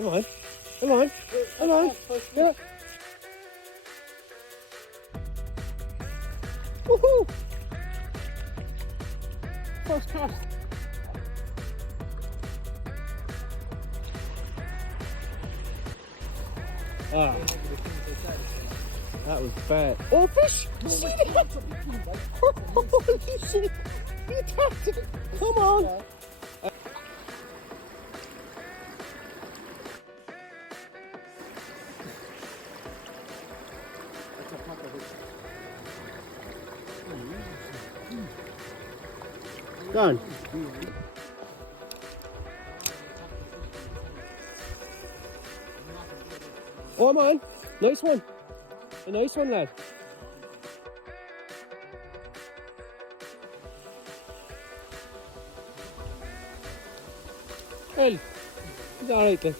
Come on. Come on. Come on. Yeah. Woohoo! First cast. Ah. That was bad. Oh, fish! See that? Holy shit! He attacked it! Come on! Done. Oh man, nice one. A nice one, lad. Well, he's alright then.